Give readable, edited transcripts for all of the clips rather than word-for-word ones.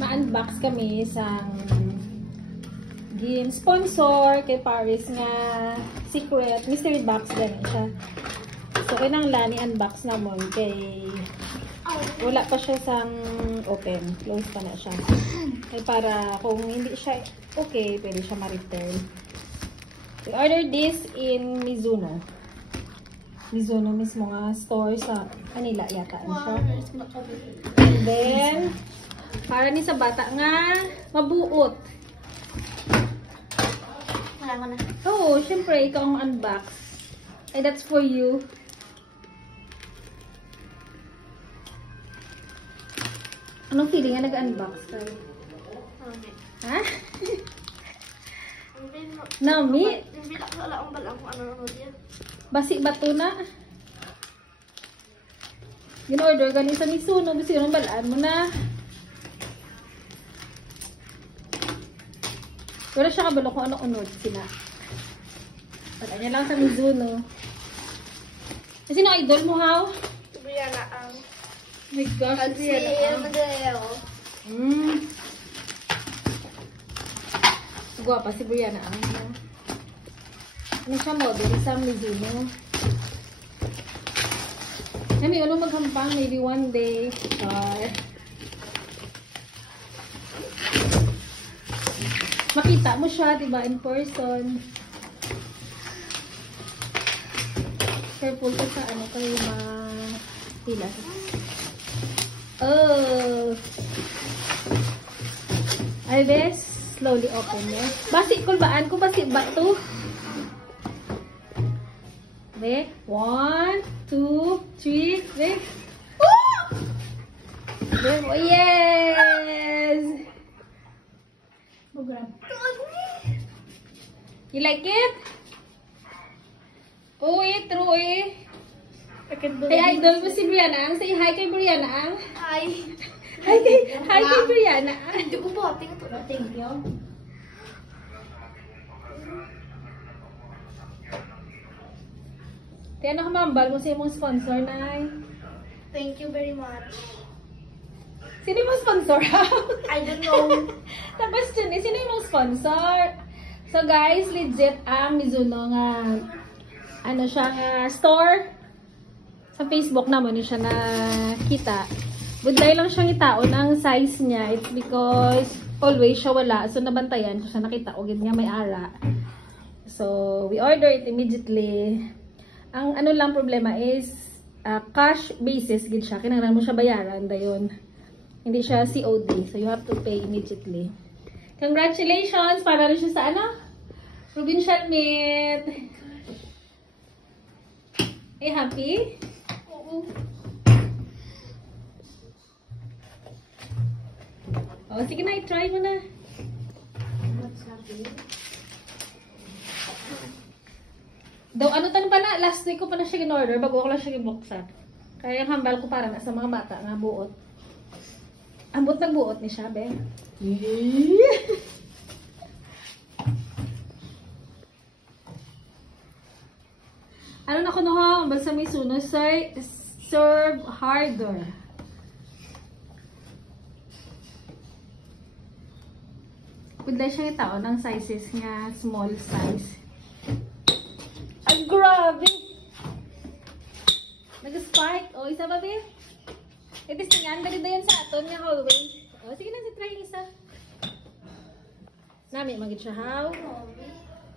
ma-unbox kami sa gin sponsor kay Paris nga secret mystery box din siya. So inang lani unbox namon kay wala pa siya sang open, close pa na siya. Ay para kung hindi siya okay, pwede siya ma-return. We ordered this in Mizuno. Mizuno mismo nga store sa Manila yata siya. And then para ni sa bata nga mabuot. Wala na. Oo, syempre, ikaw ang unbox. And that's for you. Anong feeling nga nag-unbox tayo? Ha? Nami? Hindi lang wala akong balang kung ano yan. Basi bato na. Gin-order galing sa Mizuno. Basi yung balaan mo na. Wala siya kabalo kung ano-unod sila. Wala niya lang sa Mizuno. Kasi no idol mo, how? Brianna ang. Oh my gosh, Brianna ang. Madeo. Guwapa si Brianna ang. Ano siya model sa Mizuno. May ano maghampang, maybe one day. Makita mo siya, diba, in person. Careful ko sa ano kayo ma-tila. Oh! Ay, bes. Slowly open niya. Basi, kulbaan ko, basi ba ito? Be, 1, 2, 3, be. Oh! Be, oh, yes! You like it? Uy, true eh. Hey, idol mo si Brianna. Say hi kay Brianna. Hi. Hi kay Brianna. Hindi ko po. Thank you. Kaya nakamambal mo sa imong sponsor, Nay. Thank you very much. Sino yung sponsor? I don't know. Tapos dyan eh, sino yung sponsor? So guys, legit ang Mizuno nga ano siya nga store. Sa Facebook naman siya nakita. Buday lang siyang itaon ang size niya. It's because always siya wala. So nabantayan ko siya nakita o nga may ara. So we order it immediately. Ang ano lang problema is cash basis gid siya. Kinahanglan mo siya bayaran dayon. Hindi siya COD. So you have to pay immediately. Congratulations! Para rin siya sa ano? Provincial meat. Are you happy? Oo. Oh, sige na, i-try mo na. What's happening? Daw, ano tan pa na? Last week ko pa na siya in-order bago ko lang siya i-buksan. Kaya yung hambal ko para na sa mga bata nga buot. Ambot nagbuot ni siya, be. Ano na ko no, basta may suno, serve harder. Pwede siya itao ng sizes nga, small size. Ay, grabe! Nag-spark. O, isa ba, be? Ito singan, dali na yan sa aton nga hallway. O, sige na, try isa. Nami, magit siya, how?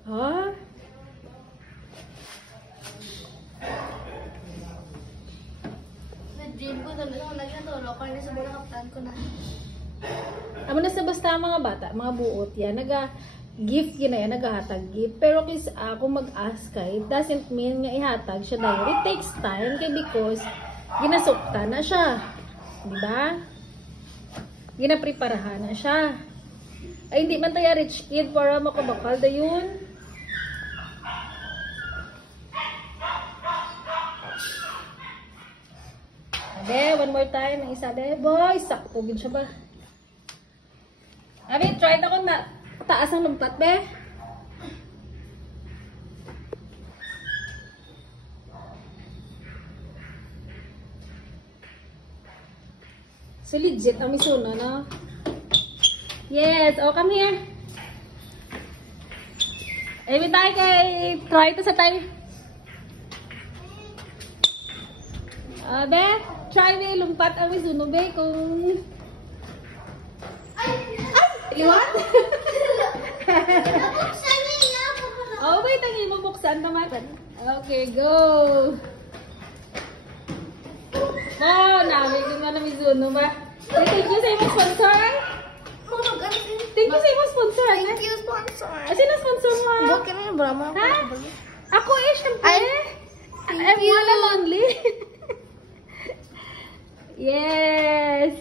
Ha? Na-dream ko na nagkatulog ko na sa bulang kaptan ko na. Amo na sa basta mga bata, mga buot yan, gift yun na yan, naghahatag gift. Pero kung mag-ask ka, it doesn't mean nga ihatag siya dahil. It takes time kay because ginasukta na siya. Diba? Ginapreparahan na siya. Ay, hindi man tayo rich kid para makabakal da yun. Ade, one more time. Ang isa, ade. Boy, sakpugin siya ba? Abi, try na ko na taas ang lumpat, be. So, legit ang Mizuno, no? Yes, oh, come here. Every tayo kay try to sa tayo. Be, try be, lumpat ang Mizuno be kung... Iwan? Oh, wait, ang imubuksan naman. Okay, go. Oh, namin ko na Mizuno ba? Thank you sa imong sponsor. Thank you sa imong sponsor. Thank you, sponsor. Sino sponsor mo? Buat ka na yung Brahma. Ha? Ako syempre. Ay, I'm one and only. Yes.